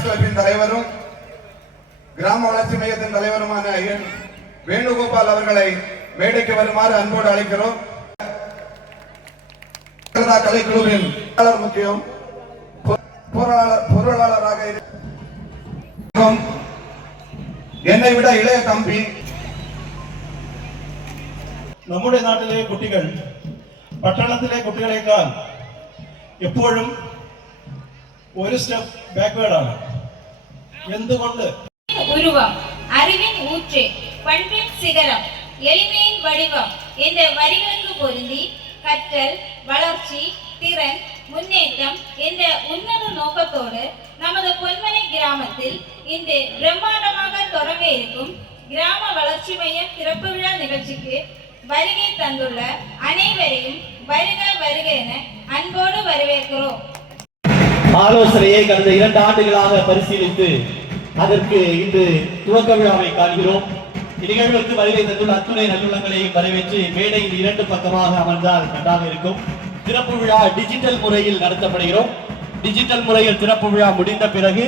Lions கிளப்பின் தலைவரும் கிராம வளர்ச்சி மையத்தின் தலைவருமான வேணுகோபால் அவர்களை மேடைக்கு வருமாறு அன்போடு அழைக்கிறோம். கலைக்குழுவின் முக்கியம் பொருளாளராக என்னை விட இளைய தம்பி. നമ്മുടെ നാട്ടിലെ കുട്ടികൾ പട്ടണത്തിലെ കുട്ടികളെക്കാൾ എപ്പോഴും ഒരു സ്റ്റെപ്പ് ബാക്ക്വേർഡാണ്. എന്തുകൊണ്ട്? உருவம், அறிவின் ஊற்று, பண்பின் சிகரம், எளிமையின் வடிவம் என்ற வரிகளுக்கு பொருந்தி கற்றல், வளர்ச்சி, திறன், முன்னேற்றம் என்ற உன்னத நோக்கத்தோடு நமது பொன்மனை கிராமத்தில் இன்று பிரம்மாண்டமாக தொடங்க இருக்கும் கிராம வளர்ச்சி மையம் திறப்பு விழா நிகழ்ச்சிக்கு வருகை தந்துள்ள அனைவரையும் வருக வருக என அன்போடு வரவேற்கிறோம். ஆலோசனையை கடந்த 2 ஆண்டுகளாக பரிசீலித்து அதற்கு இன்று துவக்க விழாவை காண்கிறோம். இந்நிகழ்வுக்கு வருகை தந்துள்ள அத்துணை நல்லுள்ளங்களையும் வரவேற்று மேடையில் 2 பக்கமாக அமர்ந்தால் நன்றாக இருக்கும். திறப்பு விழா டிஜிட்டல் முறையில் நடத்தப்படுகிறோம். டிஜிட்டல் முறையில் திறப்பு விழா முடிந்த பிறகு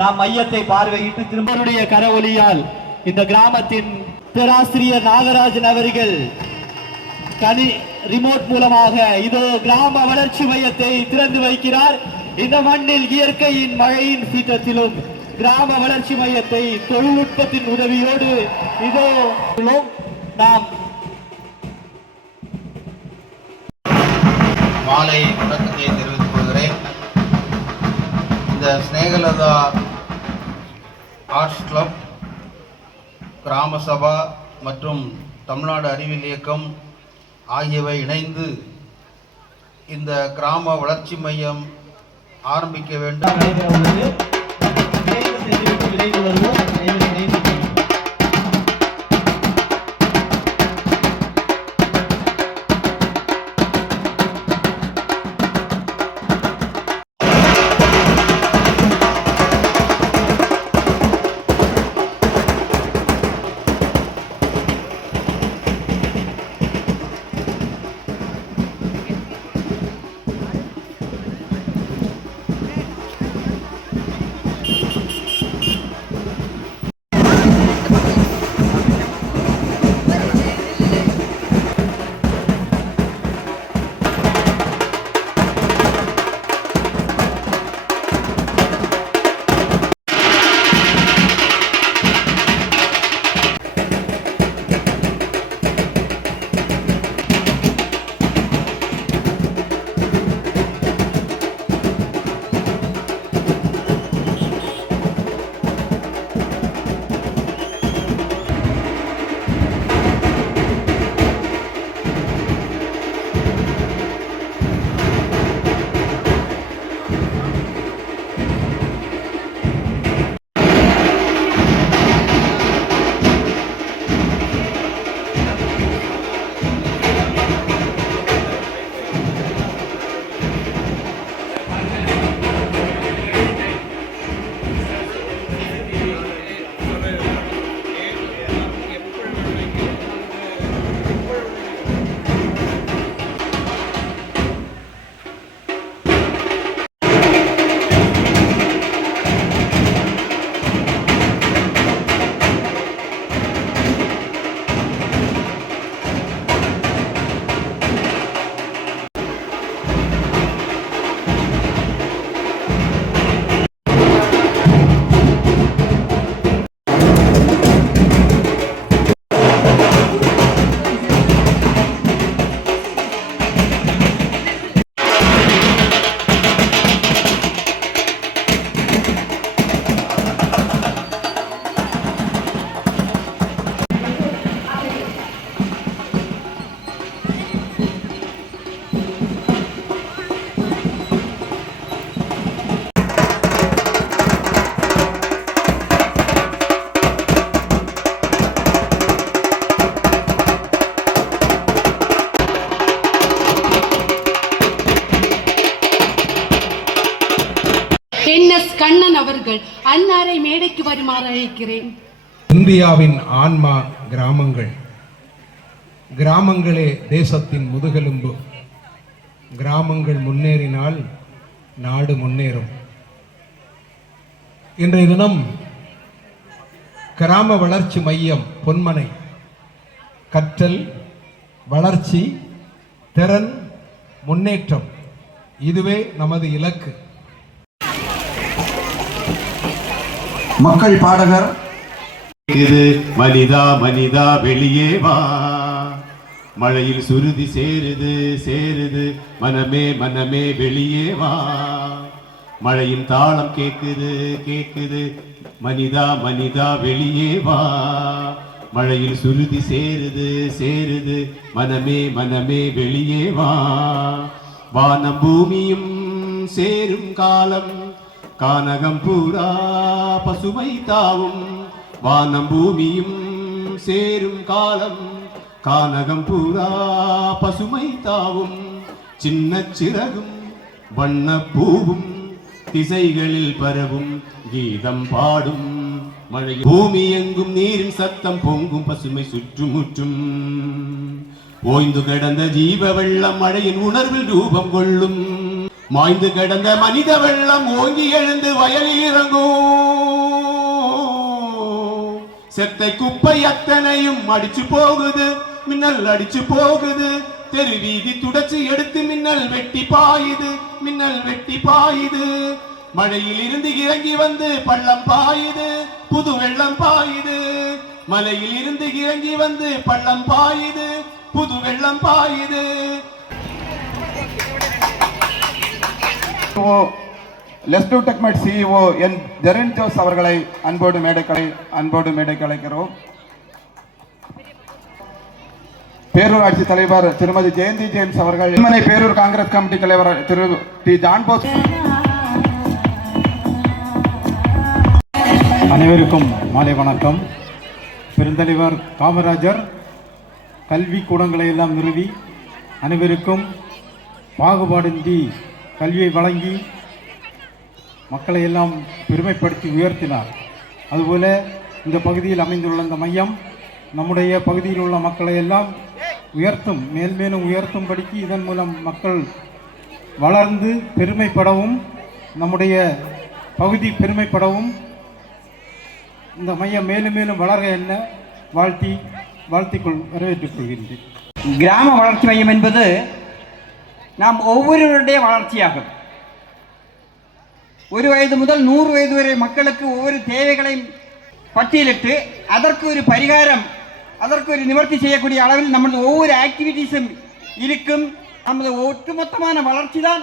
நாம் மையத்தை பார்வையிட்டு திரும்பருடைய கரவொலியால் இந்த கிராமத்தின் பேராசிரியர் நாகராஜன் அவர்கள் ரிமோட் மூலமாக இதோ கிராம வளர்ச்சி மையத்தை திறந்து வைக்கிறார். இந்த மண்ணில் இயற்கையின் மழையின் சீற்றத்திலும் கிராம வளர்ச்சி மையத்தை தொழில்நுட்பத்தின் உதவியோடு இதோ நாம் மாலை வணக்கத்தை தெரிவித்துக் கொள்கிறேன். இந்த ஸ்நேகலதா ஆர்ட்ஸ் கிளப், கிராம சபா மற்றும் தமிழ்நாடு அறிவியல் இயக்கம் ஆகியவை இணைந்து இந்த கிராம வளர்ச்சி மையம் ஆரம்பிக்க வேண்டும். கண்ணன் அவர்கள் அன்னாரை மேடைக்கு வருமாறு அழைக்கிறேன். இந்தியாவின் ஆன்மா கிராமங்கள். கிராமங்களே தேசத்தின் முதுகெலும்பு. கிராமங்கள் முன்னேறினால் நாடு முன்னேறும். இன்றைய தினம் கிராம வளர்ச்சி மையம் பொன்மனை கற்றல், வளர்ச்சி, திறன், முன்னேற்றம் இதுவே நமது இலக்கு. மக்கள் பாடகர் இது மனிதா மனிதா வெளியே வா, மழையில் சுருதி சேருது சேருது, மனமே மனமே வெளியே வா, மழையின் தாளம் கேக்குது கேக்குது, மனிதா மனிதா வெளியே வா, மழையில் சுருதி சேருது சேருது, மனமே மனமே வெளியே வா, வானம் பூமியும் சேரும் காலம், கானகம் பூரா பசுமை தாவும், வானம் பூமியும் சேரும் காலம், கானகம் பூரா பசுமை தாவும், சின்ன சிறகும் வண்ண பூவும் திசைகளில் பரவும் கீதம் பாடும், மழை பூமி எங்கும் நீரின் சத்தம் பொங்கும், பசுமை சுற்றுமுற்றும் ஓய்ந்து கிடந்த ஜீவ வெள்ளம் மழையின் உணர்வில் ரூபம் கொள்ளும், மாய்ந்து கிடந்த மனித வெள்ளம் ஓங்கி எழுந்து வயலில் இறங்கும், செத்தை குப்பை அத்தனையும் அடிச்சு போகுது, மின்னல் அடிச்சு போகுது, தெரு வீதி துடைச்சு எடுத்து மின்னல் வெட்டி பாயுது, மின்னல் வெட்டி பாயுது, மழையில் இருந்து இறங்கி வந்து பள்ளம் பாயுது, புது வெள்ளம் பாயுது, மலையில் இருந்து இறங்கி வந்து பள்ளம் பாயுது, புது வெள்ளம் பாயுது. லெஸ்டோ டெக்மெட் சிஇஓ என் ஜெரன் ஜோஸ் அவர்களை அன்போடு மேடைக்கு அழைக்கிறோம். பேரூராட்சி தலைவர் திருமதி ஜெயந்தி ஜேம்ஸ் அவர்கள், பேரூர் காங்கிரஸ் கமிட்டி தலைவர் திரு டி ஜான் போஸ். அனைவருக்கும் மாலை வணக்கம். பெருந்தலைவர் காமராஜர் கல்வி கூடங்களை எல்லாம் நிறுவி அனைவருக்கும் பாகுபாடின்றி கல்வியை வழங்கி மக்களை எல்லாம் பெருமைப்படுத்தி உயர்த்தினார். அதுபோல இந்த பகுதியில் அமைந்துள்ள இந்த மையம் நம்முடைய பகுதியில் உள்ள மக்களை எல்லாம் உயர்த்தும், மேல்மேலும் உயர்த்தும்படிக்கு இதன் மூலம் மக்கள் வளர்ந்து பெருமைப்படவும், நம்முடைய பகுதி பெருமைப்படவும், இந்த மையம் மேலும் மேலும் வளர என்ன வாழ்த்திக்கொள் வரவேற்றுக் கொள்கின்றேன். கிராம வளர்ச்சி மையம் என்பது நாம் ஒவ்வொருவருடைய வளர்ச்சியாகும். 1 வயது முதல் 100 வயது வரை மக்களுக்கு ஒவ்வொரு தேவைகளையும் பட்டியலிட்டு அதற்கு ஒரு பரிகாரம், அதற்கு ஒரு நிவர்த்தி செய்யக்கூடிய அளவில் நமது ஒவ்வொரு ஆக்டிவிட்டீஸும் இருக்கும். நமது ஒட்டுமொத்தமான வளர்ச்சி தான்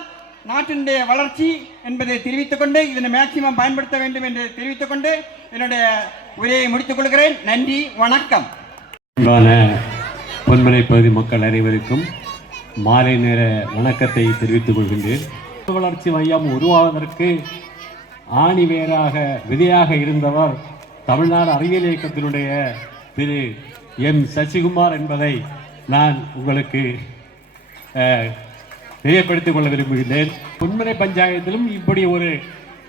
நாட்டினுடைய வளர்ச்சி என்பதை தெரிவித்துக் கொண்டு, இதனை மேக்சிமம் பயன்படுத்த வேண்டும் என்று தெரிவித்துக் கொண்டு என்னுடைய உரையை முடித்துக் கொள்கிறேன். நன்றி, வணக்கம். பொன்மனை பகுதி மக்கள் அனைவருக்கும் மாலை நேர வணக்கத்தை தெரிவித்துக் கொள்கின்றேன். வளர்ச்சி மையம் உருவாவதற்கு ஆணிவேராக விதையாக இருந்தவர் தமிழ்நாடு அறிவியல் இயக்கத்தினுடைய திரு எம் சசிகுமார் என்பதை நான் உங்களுக்கு தெரியப்படுத்திக் கொள்ள விரும்புகின்றேன். பொன்மனை பஞ்சாயத்திலும் இப்படி ஒரு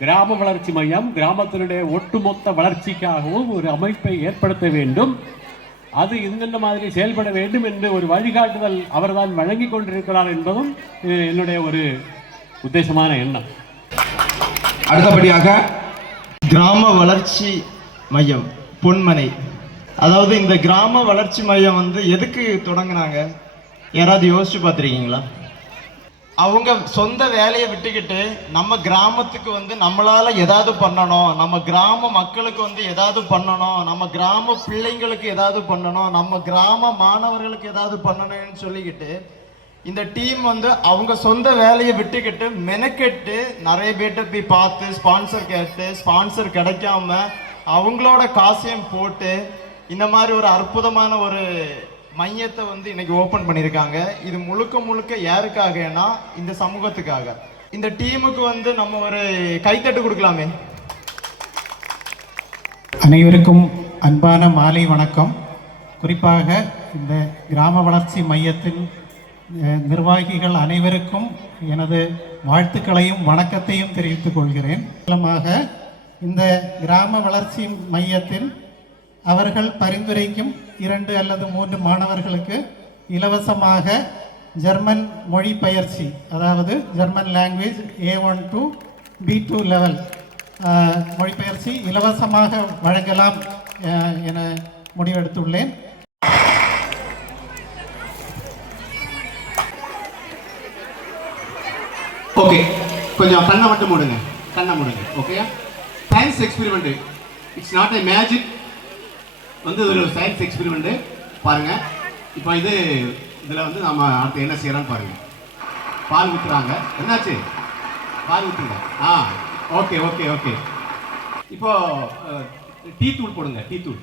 கிராம வளர்ச்சி மையம், கிராமத்தினுடைய ஒட்டுமொத்த வளர்ச்சிக்காகவும் ஒரு அமைப்பை ஏற்படுத்த வேண்டும், அது இந்த மாதிரி செயல்பட வேண்டும் என்று ஒரு வழிகாட்டுதல் அவர்தான் வழங்கி கொண்டிருக்கிறார் என்பதும் என்னுடைய ஒரு உத்தேசமான எண்ணம். அடுத்தபடியாக கிராம வளர்ச்சி மையம் பொன்மனை, அதாவது இந்த கிராம வளர்ச்சி மையம் எதுக்கு தொடங்கினாங்க யாராவது யோசிச்சு பார்த்துருக்கீங்களா? அவங்க சொந்த வேலையை விட்டுக்கிட்டு நம்ம கிராமத்துக்கு நம்மளால ஏதாவது பண்ணணும், நம்ம கிராம மக்களுக்கு ஏதாவது பண்ணணும், நம்ம கிராம பிள்ளைங்களுக்கு ஏதாவது பண்ணணும், நம்ம கிராம மாணவர்களுக்கு ஏதாவது பண்ணணும்னு சொல்லிக்கிட்டு இந்த டீம் அவங்க சொந்த வேலையை விட்டுக்கிட்டு மெனக்கெட்டு நிறைய பேர்ட்ட போய் பார்த்து ஸ்பான்சர் கேட்டு ஸ்பான்சர் கிடைக்காம அவங்களோட காசையும் போட்டு இந்த மாதிரி ஒரு அற்புதமான ஒரு மையத்தை இன்னைக்கு ஓபன் பண்ணியிருக்காங்க. இது முழுக்க யாருக்காகனா இந்த சமூகத்துக்காக. இந்த டீமுக்கு நம்ம ஒரு கைத்தட்டு கொடுக்கலாமே. அனைவருக்கும் அன்பான மாலை வணக்கம். குறிப்பாக இந்த கிராம வளர்ச்சி மையத்தின் நிர்வாகிகள் அனைவருக்கும் எனது வாழ்த்துக்களையும் வணக்கத்தையும் தெரிவித்துக் கொள்கிறேன். மூலமாக இந்த கிராம வளர்ச்சி மையத்தில் அவர்கள் பரிந்துரைக்கும் 2 அல்லது 3 மாணவர்களுக்கு இலவசமாக ஜெர்மன் மொழி பயிற்சி, அதாவது German language A1 to B2 level மொழிபெயர்ச்சி இலவசமாக வழங்கலாம் என முடிவெடுத்துள்ளேன். ஓகே, கொஞ்சம் கண்ணை மட்டும் மூடுங்க, கண்ணை மூடுங்க. ஓகேயா? Science experiment, it's not a magic, வந்து ஒரு சயின்ஸ் எக்ஸ்பெரிமெண்ட் பாருங்க. இப்போ இதில் வந்து நம்ம அடுத்து என்ன செய்யறோம்னு பாருங்க. பால் ஊற்றுறாங்க, என்னாச்சு? பால் ஊற்றுங்க. Okay okay okay. இப்போ டீ தூள் போடுங்க, டீ தூள்.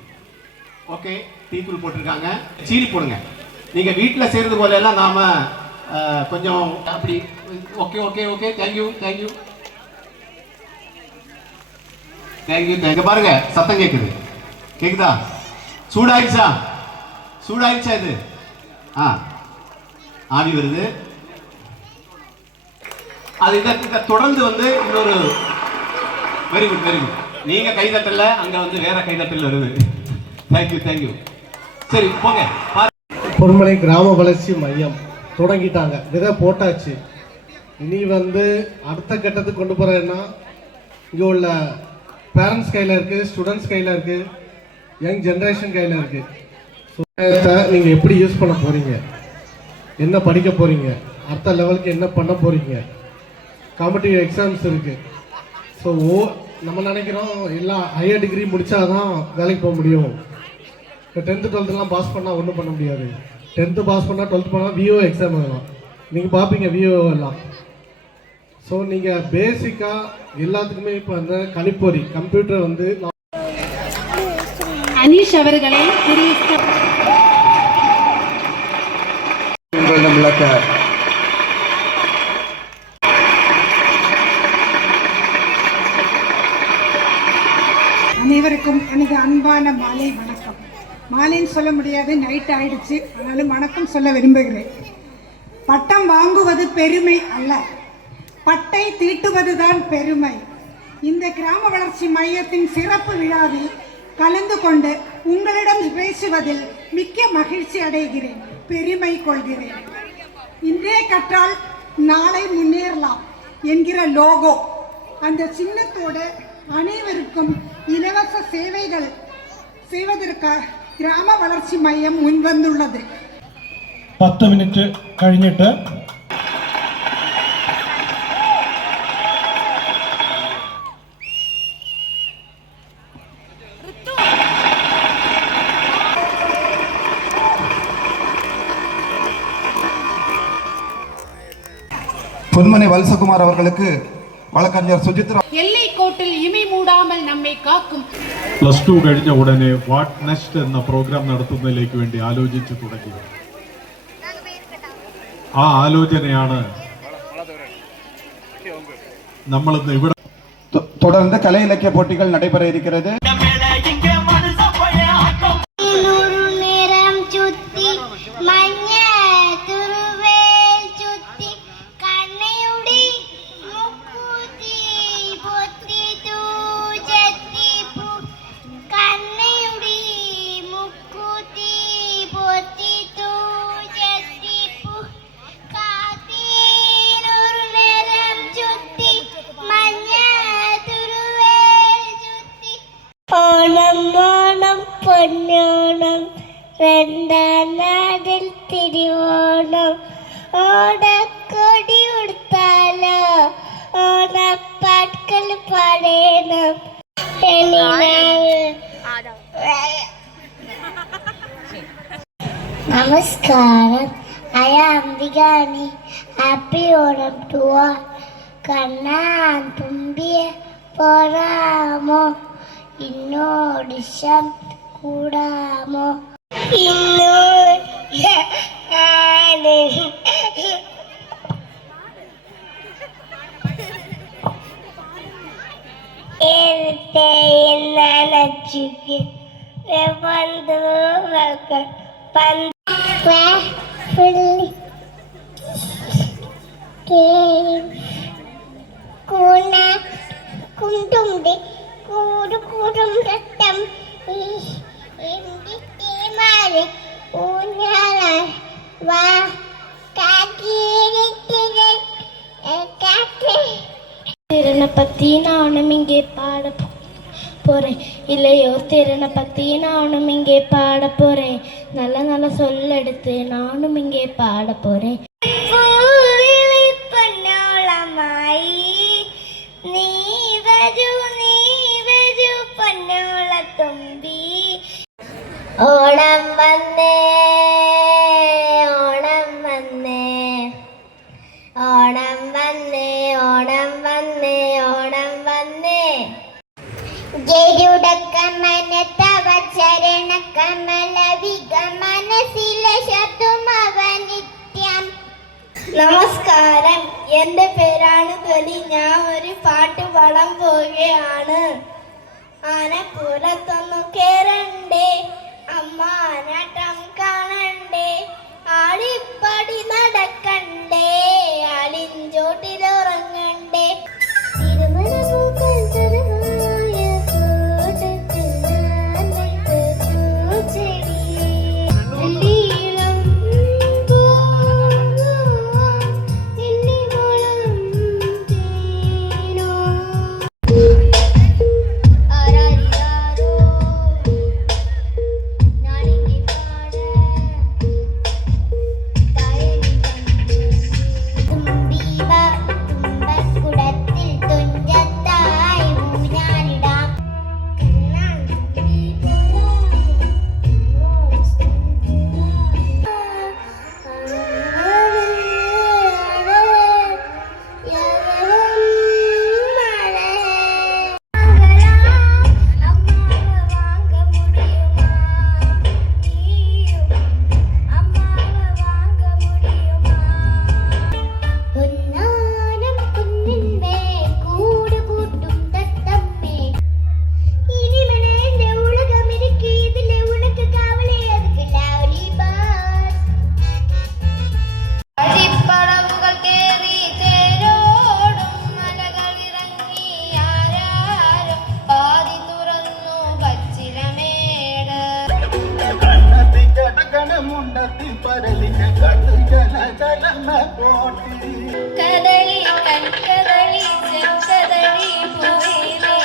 ஓகே, டீ தூள் போட்டிருக்காங்க. சீனி போடுங்க. நீங்கள் வீட்டில் செய்கிறது போல எல்லாம் நாம கொஞ்சம் அப்படி. Okay okay okay, thank you thank you thank you thank you. பாருங்க, சத்தம் கேட்குது, கேக்குதா? சூடாயிடுச்சா? சூடாயிடுச்சா? இது ஆவி வருது. அது இதை தொடர்ந்து வந்து இன்னொரு வெரி குட் வெரி குட். நீங்க கைதட்டல, அங்க வந்து வேற கைதட்டல் வருது. Thank you thank you. சரி போங்க. பொன்மனை கிராம வளர்ச்சி மையம் தொடங்கிட்டாங்க, விதை போட்டாச்சு. இனி வந்து அடுத்த கட்டத்துக்கு கொண்டு போகிறேன்னா இங்கே உள்ள பேரண்ட்ஸ் கையில் இருக்குது, ஸ்டூடெண்ட்ஸ் கையில் இருக்குது, யங் ஜென்ரேஷன் கையில் இருக்குது. நீங்கள் எப்படி யூஸ் பண்ண போகிறீங்க, என்ன படிக்க போகிறீங்க, அடுத்த லெவலுக்கு என்ன பண்ண போகிறீங்க, காம்படிட்டிவ் எக்ஸாம்ஸ் இருக்குது. ஸோ நம்ம நினைக்கிறோம் எல்லாம் ஹையர் டிகிரி முடித்தாதான் வேலைக்கு போக முடியும். இப்போ 10th 12th பாஸ் பண்ணால் ஒன்றும் பண்ண முடியாது. 10th பாஸ் பண்ணால் 12th பண்ணால் விஓ எக்ஸாம் எழுதலாம். நீங்கள் பார்ப்பீங்க விஓ எல்லாம். ஸோ நீங்கள் பேசிக்காக எல்லாத்துக்குமே இப்போ அந்த கணிப்பொறி கம்ப்யூட்டர் வந்து அனீஷ் அவர்களை விளக்க அனைவருக்கும் எனது அன்பான மாலை வணக்கம். மாலைன்னு சொல்ல முடியாது, நைட் ஆயிடுச்சு, ஆனாலும் வணக்கம் சொல்ல விரும்புகிறேன். பட்டம் வாங்குவது பெருமை அல்ல, பட்டை தீட்டுவதுதான் பெருமை. இந்த கிராம வளர்ச்சி மையத்தின் சிறப்பு விழாவில் கலந்து கொண்டு உங்களிடம் பேசுவதில் மிக்க மகிழ்ச்சி அடைகிறேன், பெருமை கொள்கிறேன். இன்றே கற்றால் நாளை முன்னேறலாம் என்கிற லோகோ, அந்த சின்னத்தோடு அனைவருக்கும் இலவச சேவைகள் செய்வதற்காக கிராம வளர்ச்சி மையம் முன்வந்துள்ளது. 10 മിനിറ്റ് കഴിഞ്ഞിട്ട് பொன்மனை வல்சகுமார் அவர்களுக்கு வழக்கறிஞர் சுஜித்ரா. எல்லை கோட்டில் இமை மூடாமல் നമ്മെ കാക്കും. +2 കഴിഞ്ഞ ഉടനെ വാട്ട് നെക്സ്റ്റ് എന്ന പ്രോഗ്രാം നടത്തുന്നതിലേക്ക് വേണ്ടി ആലോചിച്ചു തുടങ്ങി. ആ ആലോചനയാണ് നമ്മൾ ഇവിടെ. தொடர்ந்து கலை இலக்கிய போட்டிகள் நடைபெற இருக்கிறது. ഓണം ഓണം പൊന്നോണം രണ്ടാം നാടിൽ തിരുവോണം ഓടക്കൊടി ഉടുത്താലോ ഓണപ്പാട്ടുകൾ പാടേണം. നമസ്കാരം, I am Vigani. Happy Onam to all. കണ്ണാൻ തുമ്പിയെ പോരാമോ, ഇന്നോടിശം കൂടാമോ, കുണ്ടുണ്ട് കൂടും രക്തം ഊഞ്ഞാല വാ കാറ്റ് திறனை பற்றி நானும் இங்கே பாட போகிறேன். இளையோர் திறனை பற்றி நானும் இங்கே பாட போகிறேன். நல்ல நல்ல சொல்லெடுத்து நானும் இங்கே பாட போகிறேன். ഓണം വന്നേ ഓണം വന്നേ ഓണം വന്നേ ഓണം വന്നേ ഓണം വന്നേ ഗരുഡക്കമന തവ ചരണ കമല വിഗമന ശില ശബ്ദമവ നിത്യം. നമസ്കാരം, എൻ്റെ പേരാണ് ധ്വനി. ഞാൻ ഒരു പാട്ട് പാടാൻ പോവുകയാണ്. ആനപ്പുറത്തൊന്നു കേറണ്ടേ, അമ്മ ആനാട്ടം കാണണ്ടേ, ആടിപ്പാടി നടക്കണ്ടേ, ആളിഞ്ചോട്ടിലുറങ്ങണ്ടേ. തിരുമലപൂക്കൾ തരുവായ തോട്ടത്തിൽ ഞാൻ നട്ട പൂച്ചെടി. വെള്ളിയിളം പൂവാൻ വെള്ളിമുളം തേനോ. കദളി കൺകദളി ചെങ്കദളി പൂവിലെ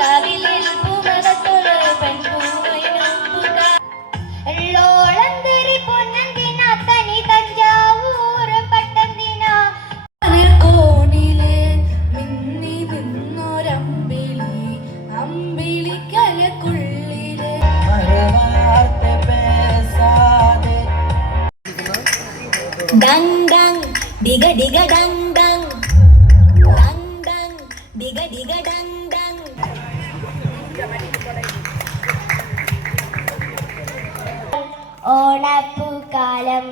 കവിളിൽ പൂമരത്തൊരു പെൺപൂവിനോളന്തരി പൊന്നന്തിന തനി തഞ്ചാവൂർ പട്ടന്തിന കോണിലെ മിന്നി നിന്നൊരമ്പിളി അമ്പിളി കലക്കുള്ളിലെ ഡങ് ഡങ് ഡിഗ ഡിഗ ഡങ് ഡങ് ഡങ് ഡങ് ഡിഗ ഡിഗ ഡങ് ഡങ്. ഓണപ്പൂക്കാലം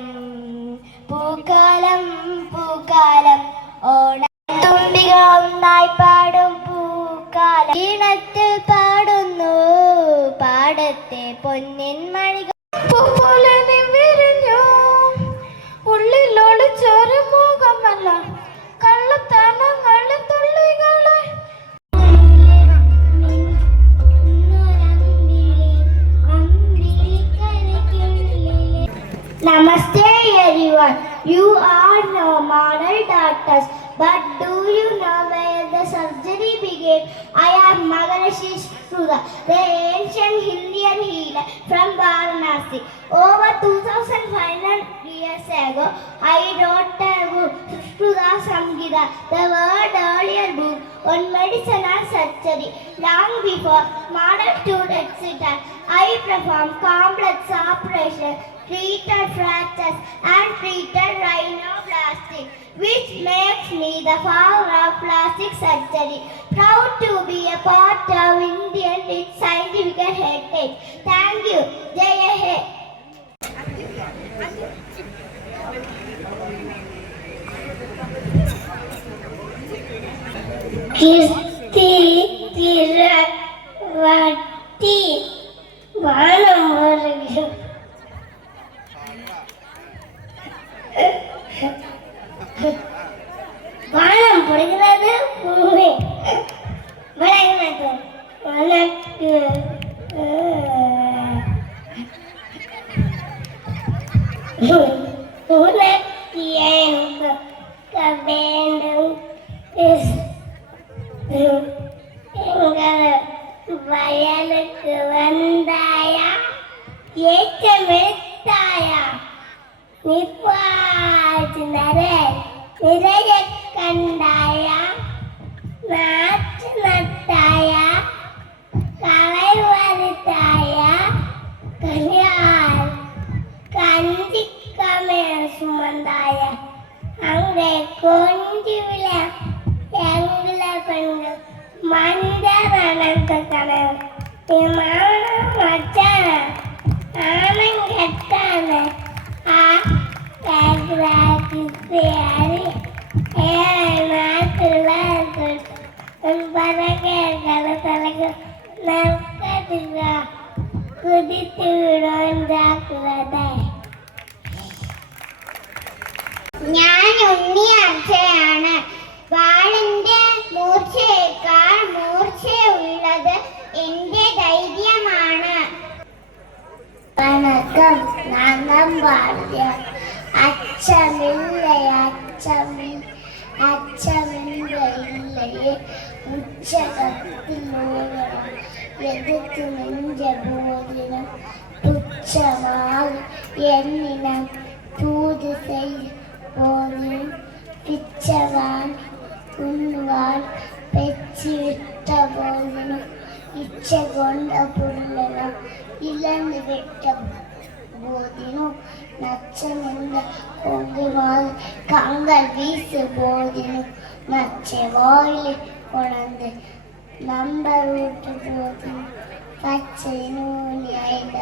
പൂക്കാലം പൂക്കാലം ഓണത്തുമ്പിക ഒന്നായി പാടും പൂക്കാലം. ഈണത്തിൽ പാടുന്നു പാടത്തെ പൊന്നിൻ മണികൾ. പോലെ വിരിഞ്ഞു ഉള്ളിലോട് ചെറുമുഖമല്ല കള്ളത്തനങ്ങളും തുള്ളികളെ. Namaste everyone. You are no model doctors, but do you know where the surgery began? I am Maharishi Sudha, the ancient Indian healer from Varanasi. Over 2,500 years ago, I wrote a book, Sudha Samgita, the world earlier book on medicine and surgery. Long before modern students, I performed complex operations, treated fractures and treated rhinoplasty, which makes me the father of plastic surgery. Proud to be a part of Indian with scientific heritage. Thank you. Jai He. Kisti Tiravati Vanamurgi. வானம் பொடுகிறது பூமி வழங்கினது உனக்கு உனக்கு வேண்டும். வயலுக்கு வந்தாயா ஏற்றமெடுத்தாயா நிப்பாச்சு நிறைய கண்டாயா நாற்று நட்டாயா களை வறுத்தாயா கல்யாண் கஞ்சி கமையல் சுமந்தாயா அங்கே கொஞ்சி விழ எங்களை பெண்கள் மஞ்ச நடந்த கனவு விமான மச்சான ஆனங் கெட்டான நாட்டுல பறக்க நற்கா குதித்து விடும் ஜாக்கிரதை. ഞാൻ ഉണ്ണി അക്ഷയാണ്. വാളിന്റെ മൂർച്ചയേക്കാൾ മൂർച്ചയുള്ളത് എന്റെ ധൈര്യമാണ്. വണക്കം നാം പാടിയ അച്ചമില്ലേ അച്ചമില്ലേ ഉച്ചകത്തിലോകണം എതിർത്ത് നെഞ്ച ബോധിനം തുച്ഛമാൽ എന്നിനം தூது செய் போதும் பிச்சவான் உண்ணுவான் பெச்சு விட்ட போதினும் இச்ச கொண்ட புள்ளனும் இழந்து விட்ட போதினும் நச்சமெந்த பொங்குவால் கங்கள் வீசு போதினும் நச்சை வாயிலை கொணர்ந்து நம்பர் ஊட்டு போதினும் பச்சை நூலி ஐந்த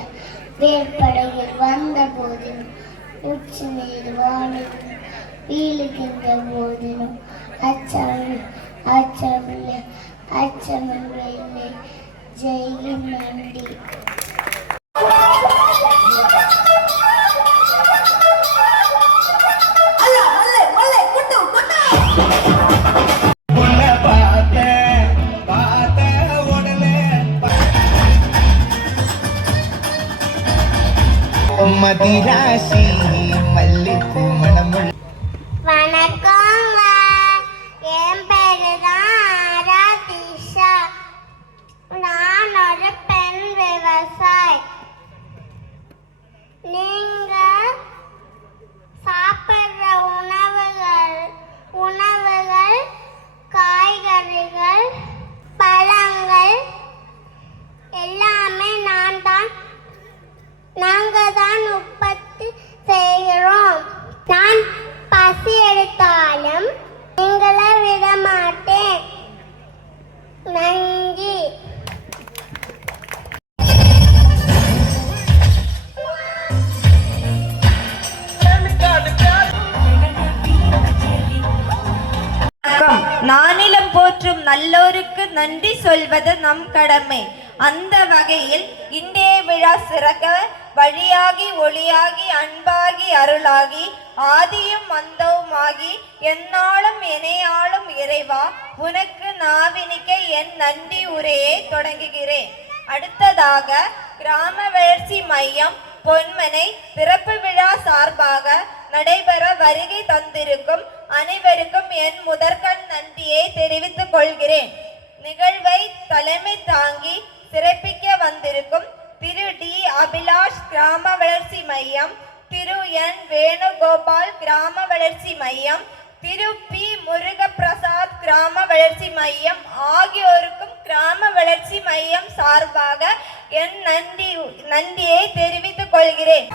வேற்படையில் வந்த போதினும் உச்சி நீர் வாழும் வீழுகின்ற போதினும் அச்சமில்லை ஜெயின் நன்றி. மதிராசி மல்லிப்பூ மணமுள். வணக்கங்க, என் பேரு தான் ஆராதிஷா. நான் ஒரு பெண் விவசாயி. நீங்க சாப்பிட்ற உணவுகள் காய்கறிகள் பழங்கள் எல்லாமே நாங்கள் தான் உற்பத்தி செய்கிறோம். நான் பசி எடுத்தாலும் நீங்களை விட மாட்டேன். நன்றி. நானிலம் போற்றும் நல்லோருக்கு நன்றி சொல்வது நம் கடமை. அந்த வகையில் இன்றைய விழா சிறக்க வழியாகி ஒளியாகி அன்பாகி அருளாகி ஆதியும் அந்தவுமாகி எந்நாளும் இணையாளும் இறைவா உனக்கு நாவினிக்க என் நன்றி உரையை தொடங்குகிறேன். அடுத்ததாக கிராம வளர்ச்சி மையம் பொன்மனை திறப்பு விழா சார்பாக நடைபெற வருகை தந்திருக்கும் அனைவருக்கும் என் முதற்கண் நன்றியை தெரிவித்துக் கொள்கிறேன். நிகழ்வை தலைமை தாங்கி சிறப்பிக்க வந்திருக்கும் திரு டி அபிலாஷ் கிராம வளர்ச்சி மையம், திரு என் வேணுகோபால் கிராம வளர்ச்சி மையம், திரு பி முருகப்பிரசாத் கிராம வளர்ச்சி மையம் ஆகியோருக்கும் கிராம வளர்ச்சி மையம் சார்பாக என் நன்றியை தெரிவித்துக் கொள்கிறேன்.